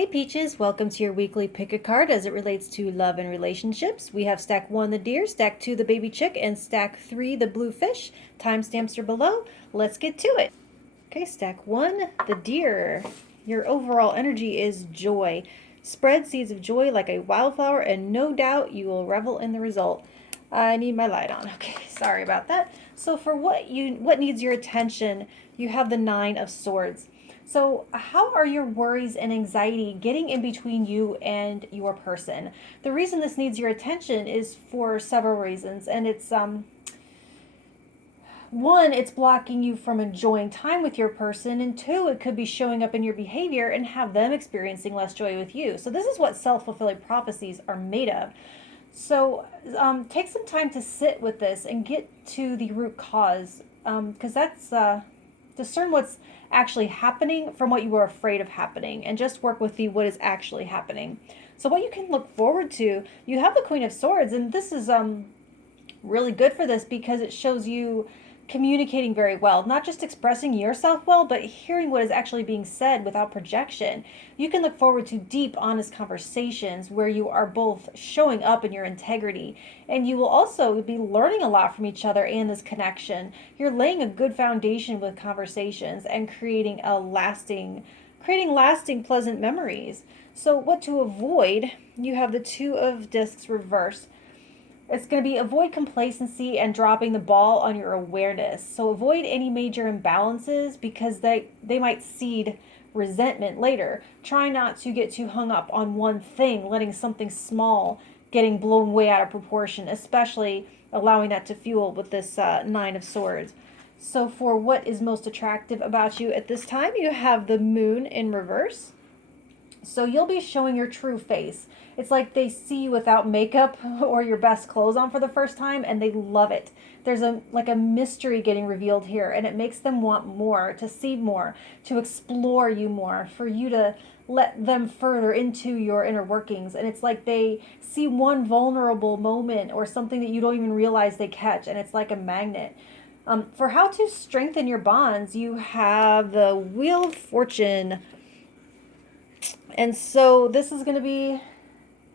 Hey Peaches, welcome to your weekly pick a card as it relates to love and relationships. We have stack 1 the deer, stack 2 the baby chick, and stack 3 the blue fish. Timestamps are below. Let's get to it. Okay, stack 1 the deer. Your overall energy is joy. Spread seeds of joy like a wildflower, and no doubt you will revel in the result. I need my light on. Okay, sorry about that. So for what needs your attention, you have the 9 of swords. So, how are your worries and anxiety getting in between you and your person? The reason this needs your attention is for several reasons, and it's one, it's blocking you from enjoying time with your person, and two, it could be showing up in your behavior and have them experiencing less joy with you. So, this is what self-fulfilling prophecies are made of. So, take some time to sit with this and get to the root cause, because that's discern what's actually happening from what you are afraid of happening, and just work with the what is actually happening. So what you can look forward to, you have the Queen of Swords, and this is really good for this because it shows you communicating very well, not just expressing yourself well, but hearing what is actually being said without projection. You can look forward to deep, honest conversations where you are both showing up in your integrity, and you will also be learning a lot from each other and this connection. You're laying a good foundation with conversations and creating lasting pleasant memories. So what to avoid, you have the Two of Discs reversed. It's going to be avoid complacency and dropping the ball on your awareness. So avoid any major imbalances because they might seed resentment later. Try not to get too hung up on one thing, letting something small getting blown way out of proportion, especially allowing that to fuel with this Nine of Swords. So for what is most attractive about you at this time, you have the Moon in reverse. So you'll be showing your true face. It's like they see you without makeup or your best clothes on for the first time, and they love it. There's a mystery getting revealed here, and it makes them want more, to see more, to explore you more, for you to let them further into your inner workings. And it's like they see one vulnerable moment or something that you don't even realize they catch, and it's like a magnet. For how to strengthen your bonds, you have the Wheel of Fortune. And so this is going to be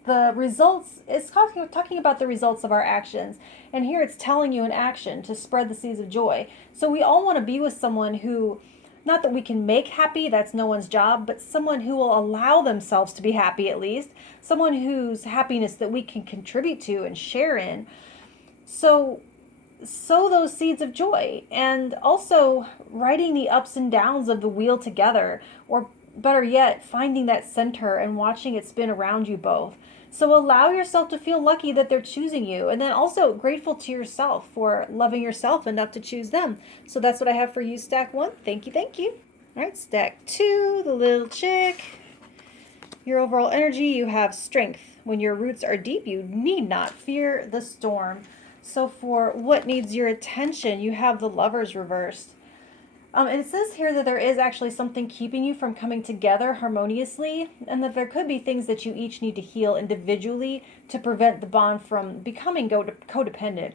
the results. It's talking about the results of our actions. And here it's telling you an action to spread the seeds of joy. So we all want to be with someone who, not that we can make happy, that's no one's job, but someone who will allow themselves to be happy at least. Someone whose happiness that we can contribute to and share in. So sow those seeds of joy, and also writing the ups and downs of the wheel together, or better yet, finding that center and watching it spin around you both. So allow yourself to feel lucky that they're choosing you, and then also grateful to yourself for loving yourself enough to choose them. So that's what I have for you, stack 1. Thank you, thank you. All right, stack 2, the little chick. Your overall energy, you have strength. When your roots are deep, you need not fear the storm. So for what needs your attention, you have the Lovers reversed. And it says here that there is actually something keeping you from coming together harmoniously, and that there could be things that you each need to heal individually to prevent the bond from becoming codependent.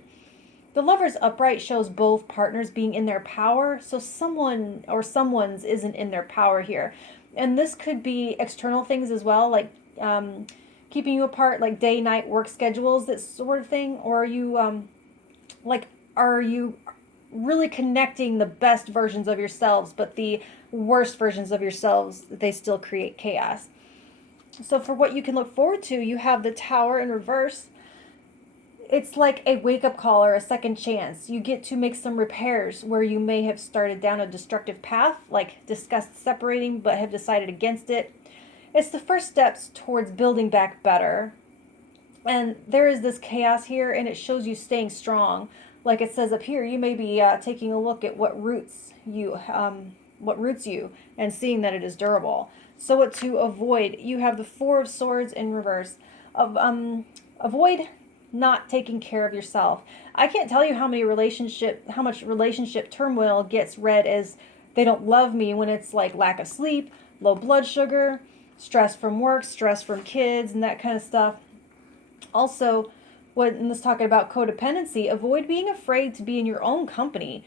The Lovers upright shows both partners being in their power, so someone or someone's isn't in their power here. And this could be external things as well, like keeping you apart, like day-night work schedules, that sort of thing. Or are you really connecting the best versions of yourselves, but the worst versions of yourselves, they still create chaos. So for what you can look forward to, you have the Tower in reverse. It's like a wake-up call or a second chance. You get to make some repairs where you may have started down a destructive path, like discussed separating but have decided against it. It's the first steps towards building back better. And there is this chaos here, and it shows you staying strong. Like it says up here, you may be taking a look at what roots you, and seeing that it is durable. So what to avoid? You have the Four of Swords in reverse. Avoid not taking care of yourself. I can't tell you how much relationship turmoil gets read as they don't love me, when it's like lack of sleep, low blood sugar, stress from work, stress from kids, and that kind of stuff. Also, when this talking about codependency, avoid being afraid to be in your own company.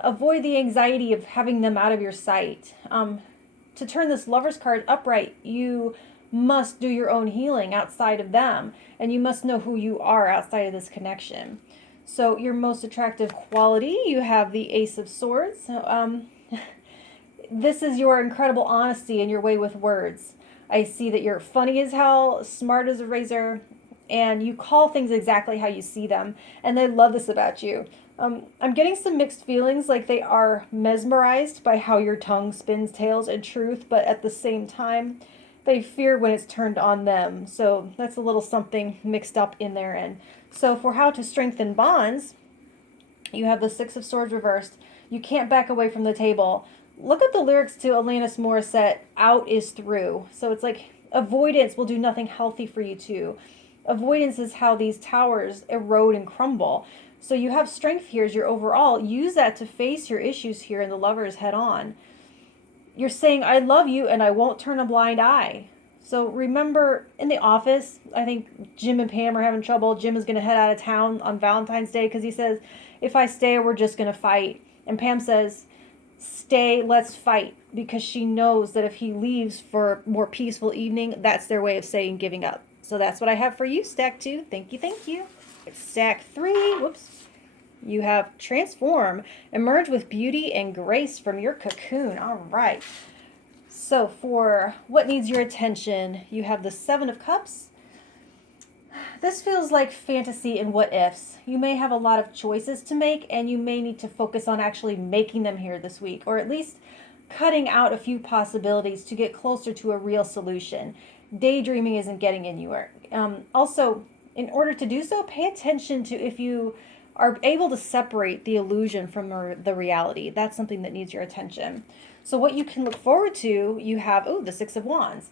Avoid the anxiety of having them out of your sight. to turn this Lover's card upright, you must do your own healing outside of them, and you must know who you are outside of this connection. So your most attractive quality, you have the Ace of Swords. This is your incredible honesty and your way with words. I see that you're funny as hell, smart as a razor, and you call things exactly how you see them. And I love this about you. I'm getting some mixed feelings, like they are mesmerized by how your tongue spins tales and truth, but at the same time, they fear when it's turned on them. So that's a little something mixed up in there. And so for how to strengthen bonds, you have the Six of Swords reversed. You can't back away from the table. Look at the lyrics to Alanis Morissette, Out is Through. So it's like avoidance will do nothing healthy for you too. Avoidance is how these towers erode and crumble. So you have strength here as your overall. Use that to face your issues here in the Lovers head on. You're saying, I love you and I won't turn a blind eye. So remember in the office, I think Jim and Pam are having trouble. Jim is going to head out of town on Valentine's Day because he says, if I stay, we're just going to fight. And Pam says, stay, let's fight. Because she knows that if he leaves for a more peaceful evening, that's their way of saying giving up. So that's what I have for you, stack 2. Thank you, thank you. Stack 3, whoops. You have transform, emerge with beauty and grace from your cocoon. All right. So for what needs your attention, you have the Seven of Cups. This feels like fantasy and what ifs. You may have a lot of choices to make, and you may need to focus on actually making them here this week, or at least cutting out a few possibilities to get closer to a real solution. Daydreaming isn't getting anywhere. Also, in order to do so, pay attention to if you are able to separate the illusion from the reality. That's something that needs your attention. So what you can look forward to, you have, the Six of Wands.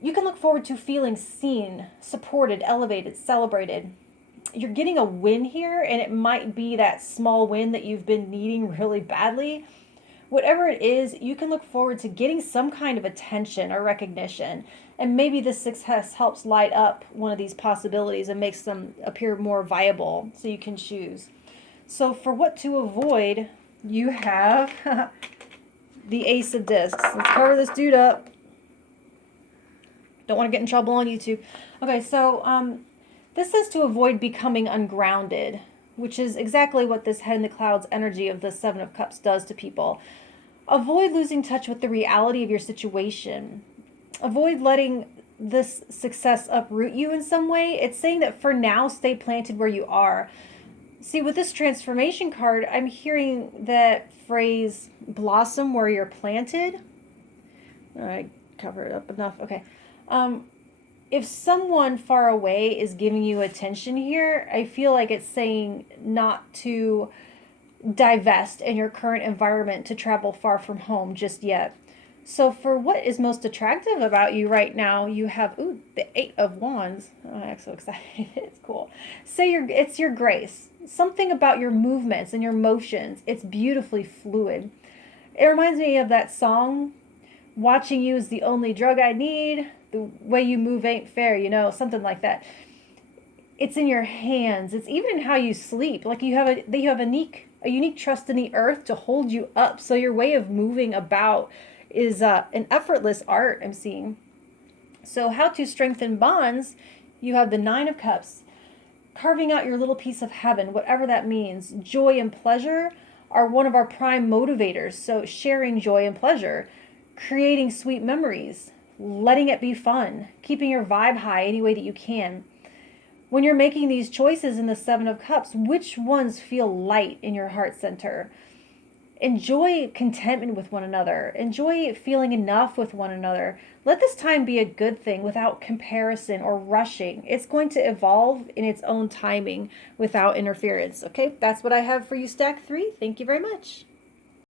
You can look forward to feeling seen, supported, elevated, celebrated. You're getting a win here, and it might be that small win that you've been needing really badly. Whatever it is, you can look forward to getting some kind of attention or recognition. And maybe this success helps light up one of these possibilities and makes them appear more viable so you can choose. So for what to avoid, you have the Ace of Discs. Let's cover this dude up. Don't want to get in trouble on YouTube. Okay, so this says to avoid becoming ungrounded, which is exactly what this head in the clouds energy of the Seven of Cups does to people. Avoid losing touch with the reality of your situation. Avoid letting this success uproot you in some way. It's saying that for now, stay planted where you are. See, with this transformation card, I'm hearing that phrase, blossom where you're planted. All right, cover it up enough. Okay. If someone far away is giving you attention here, I feel like it's saying not to divest in your current environment to travel far from home just yet. So for what is most attractive about you right now, you have, the Eight of Wands. Oh, I'm so excited. It's cool. Say it's your grace. Something about your movements and your motions. It's beautifully fluid. It reminds me of that song, watching you is the only drug I need. The way you move ain't fair, something like that. It's in your hands. It's even in how you sleep. Like you have a unique trust in the earth to hold you up. So your way of moving about is an effortless art I'm seeing. So how to strengthen bonds, you have the Nine of Cups. Carving out your little piece of heaven, whatever that means. Joy and pleasure are one of our prime motivators. So sharing joy and pleasure, creating sweet memories, letting it be fun, keeping your vibe high any way that you can. When you're making these choices in the Seven of Cups, which ones feel light in your heart center? Enjoy contentment with one another. Enjoy feeling enough with one another. Let this time be a good thing without comparison or rushing. It's going to evolve in its own timing without interference. Okay, that's what I have for you, Stack 3. Thank you very much.